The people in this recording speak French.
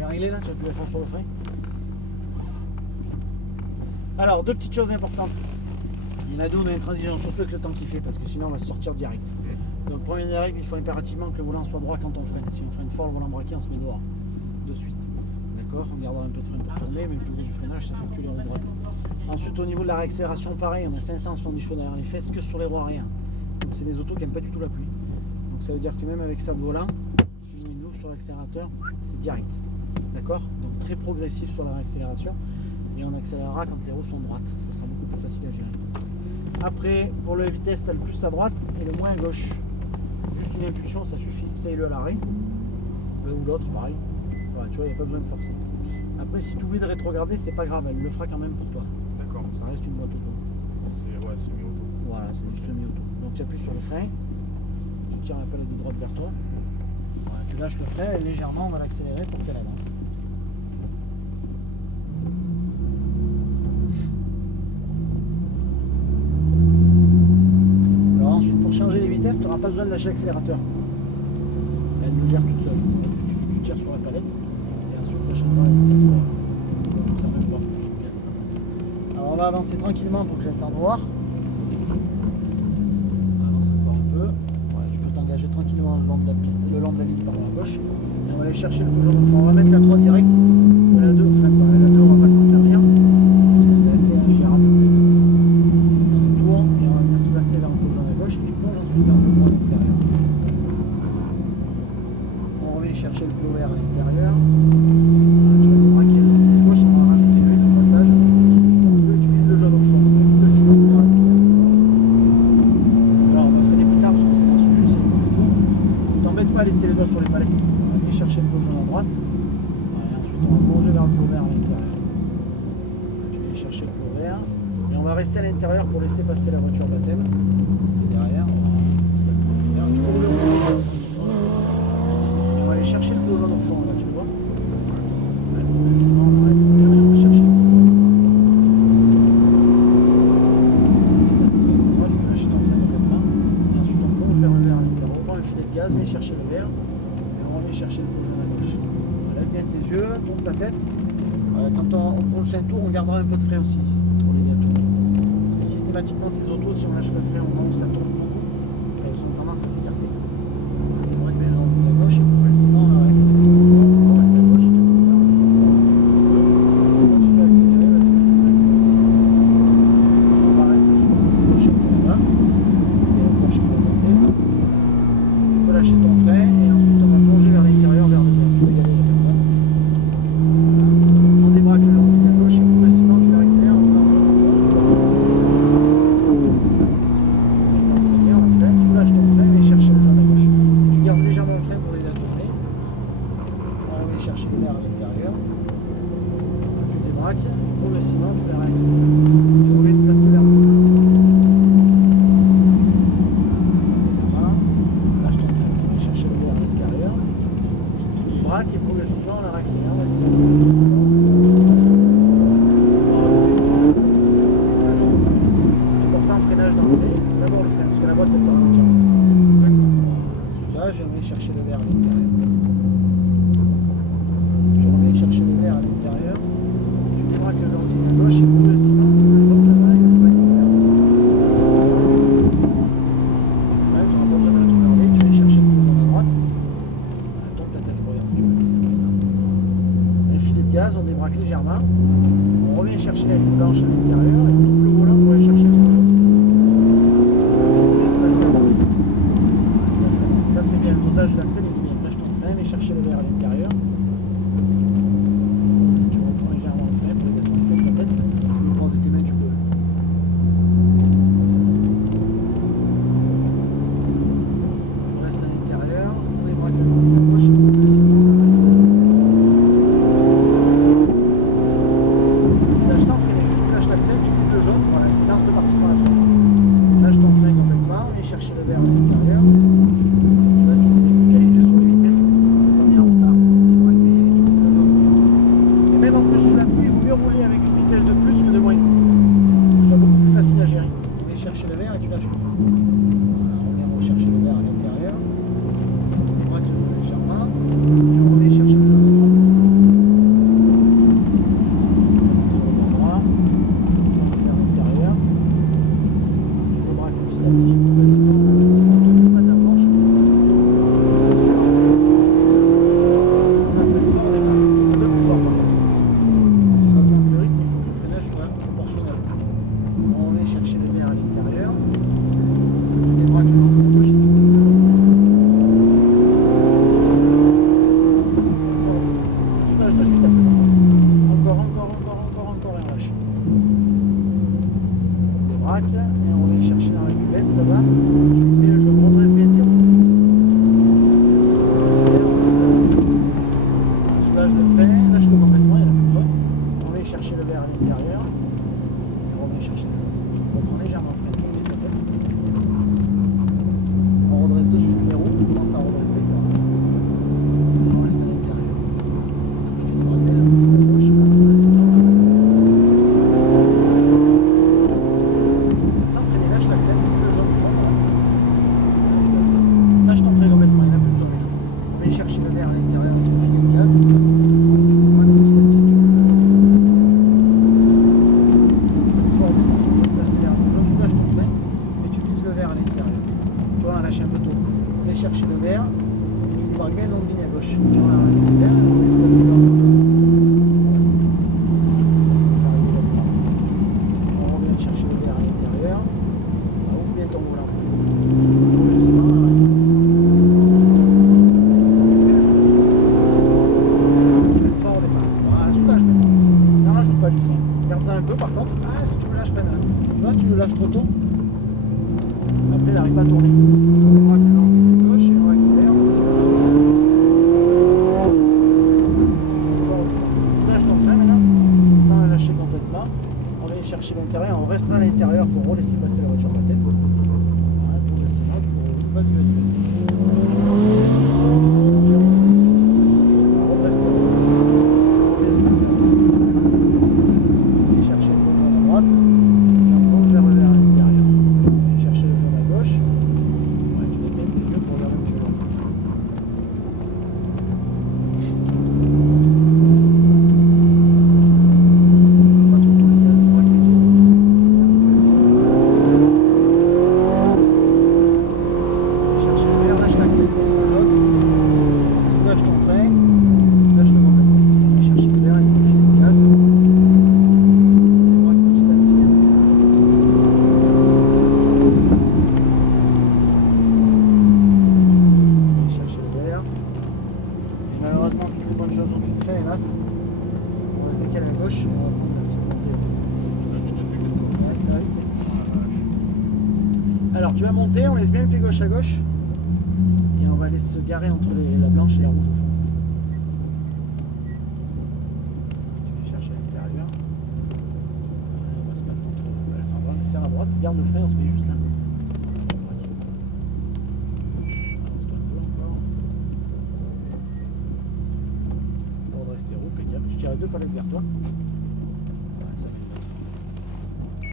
bien réglé là, tu appuies fort sur le frein. Alors, deux petites choses importantes. Il y en a deux, on a une transition, surtout avec le temps qu'il fait, parce que sinon on va se sortir direct. Donc, première règle, il faut impérativement que le volant soit droit quand on freine. Si on freine fort, le volant braqué, on se met droit de suite. D'accord? On gardera un peu de frein pour tourner, mais le plus gros du freinage, c'est effectué les roues droites. Ensuite, au niveau de la réaccélération, pareil, on a 570 chevaux derrière les fesses que sur les roues arrière. Donc, c'est des autos qui n'aiment pas du tout la pluie. Donc, ça veut dire que même avec ça de volant, une louche sur l'accélérateur, c'est direct. D'accord? Donc, très progressif sur la réaccélération. Et on accélérera quand les roues sont droites. Ça sera beaucoup plus facile à gérer. Après, pour le vitesse, tu as le plus à droite et le moins à gauche. Juste une impulsion, ça suffit. Essaye-le à l'arrêt. L'un ou l'autre, c'est pareil. Voilà, tu vois, il n'y a pas besoin de forcer. Après, si tu oublies de rétrograder, c'est pas grave, elle le fera quand même pour toi. D'accord. Ça reste une boîte auto. C'est ouais, semi-auto. Voilà, c'est du semi-auto. Donc tu appuies sur le frein, tu tires la palette de droite vers toi. Voilà, tu lâches le frein et légèrement, on va l'accélérer pour qu'elle avance. Alors ensuite, pour changer les vitesses, tu n'auras pas besoin de lâcher l'accélérateur. Elle le gère toute seule. Il suffit que tu tires sur la palette et ensuite ça changera la vitesse. Ça même pas. Alors on va avancer tranquillement pour que j'ai le temps de voir. On avance encore un peu. Voilà, tu peux t'engager tranquillement le long de la piste, le long de la ligne par la gauche. Et on va aller chercher le bougeon au fond. On va mettre la 3 direct. Parce que la 2, on freine pas. La 2, on va pas s'en servir. Parce que c'est assez ingérable très vite. C'est dans le tour et on va venir se placer vers le bougeon à gauche et tu plonges ensuite vers le bougeon à l'intérieur. On revient chercher le blower à l'intérieur. Voilà, tu vas débraquer le pied gauche, on va rajouter l'huile au passage. Tu vises le jaune au fond. Le sinon, tu verras l'accélérateur. Alors, on va freiner plus tard parce que c'est dans ce jeu, c'est le premier tour. Ne t'embête pas à laisser les doigts sur les palettes. On va venir chercher le blow jaune à droite. Voilà, et ensuite, on va plonger vers le blow vert à l'intérieur. Tu viens chercher le blow vert. Et on va rester à l'intérieur pour laisser passer la voiture baptême. Qui est derrière. Voilà. Tu peux rouler au bout, tranquillement. Et on va aller chercher le blow jaune au fond, là, tu le vois. Sinon, on va accélérer, on va chercher le blow jaune. Tu peux lâcher ton frein complètement. Et ensuite, on plonge vers le vert à l'intérieur. On prend un filet de gaz, viens chercher le vert. Et on revient chercher le blow jaune à gauche. Lève bien tes yeux, tourne ta tête. Quand on prochain tour, on gardera un peu de frein aussi ici, pour l'aider à tourner. Parce que systématiquement, ces autos, si on lâche le frein au moment où ça tourne beaucoup, elles ont tendance à s'écarter. On va bien dans le à gauche et progressivement, on va accélérer. On reste à gauche, tu accélères. Si tu veux, on continue à accélérer. On va rester sur le côté gauche et là-bas. Parce qu'il y a la gauche qui va passer, ça. Tu peux lâcher ton frein et ensuite on va plonger vers l'intérieur, vers le vert. Tu peux y aller la personne. On débraque le long de la gauche et progressivement tu la accélères en faisant jaune au fond. Tu vas on freine, soulage ton frein et chercher le jaune à gauche. Tu gardes légèrement le frein pour l'aider à tourner. On va chercher le vert à l'intérieur. Tu débraques, progressivement tu la réaccélères. Tu reviens te placer vers le côté. Lâche ton frein, on va chercher le vert à l'intérieur. Tu débraques et progressivement on la réaccélère. Important freinage d'entrée, d'abord le frein, parce que la boîte elle te ralentit. Soulage et on vient chercher le verre à l'intérieur. Je reviens chercher le verre à l'intérieur. Tu débraques le long de la gauche et progressivement on vise le jaune là-bas et on peut accélérer. Tu freines, tu n'auras pas besoin de rétrograder, tu viens chercher le jaune à droite. Tourne ta tête, regarde, tu vas laisser comme ça. Un filet de gaz, on débraque légèrement. On revient chercher la ligne blanche à l'intérieur et on ouvre le volant pour aller chercher le jaune. Ça c'est bien, le dosage de l'accès, il est bien. Lâche ton frein et chercher le verre à l'intérieur. Tu reprends légèrement le frein pour aider à tourner ta tête. Tu veux poser tes mains, tu peux. On reste à l'intérieur, on débraque le long de la gauche et on peut essayer tu lâches sans freiner, juste tu lâches l'accès, tu vises le jaune, voilà, c'est dans cette partie qu'on a fait. Lâche ton frein complètement, viens chercher le verre à l'intérieur. Tu vois, tu t'es focalisé sur les vitesses, ça t'a mis en retard. Tu vises le jaune chercher le vert. Tu lui marques bien une longue ligne à gauche. Tu accélère, on laisse passer dans le ça me fait arriver là-dedans. On revient chercher le vert à l'intérieur. Ouvre bien ton volant. Pour le ciment, fort au départ. Voilà, soulage maintenant. Ne rajoute pas du frein. Garde ça un peu par contre. Ah, si tu me lâches, freine là. Tu vois, si tu le lâches trop tôt, après il n'arrive pas à tourner. On braque le gauche et on accélère. Tu lâches ton frein maintenant, sans le lâcher complètement. On va aller chercher l'intérieur, on restera à l'intérieur pour relaisser passer la voiture par tête. Voilà, pour le ciment, tu vas-y, vas-y, vas-y. On reste on laisse passer. On va aller chercher le jaune à droite. On plonge les revers à l'intérieur. On va aller chercher le jaune à gauche. Ouais, tu mets bien tes yeux pour regarder où tu vas. Pas trop tourner le gaz, c'est vrai qu'il est chercher le vert, lâche l'accès, le jaune. Soulage ton frein, lâche le complètement. On va chercher le vert et on file le gaz. On braque petit à petit. On va chercher le vert. Et malheureusement, toutes les bonnes choses ont une fin, hélas. On va se décaler à gauche et on va prendre la petite montée. Ouais, ça va vite. Alors, tu vas monter, on laisse bien le pied gauche à gauche. Et on va aller se garer entre la blanche et la rouge au fond. Tu vas chercher à l'intérieur. On va se mettre entre. Elle s'en va, on serre à droite. Garde le frein, on se met juste là. Avance-toi un peu encore. Pour rester roux, impeccable. Je tire les deux palettes vers toi.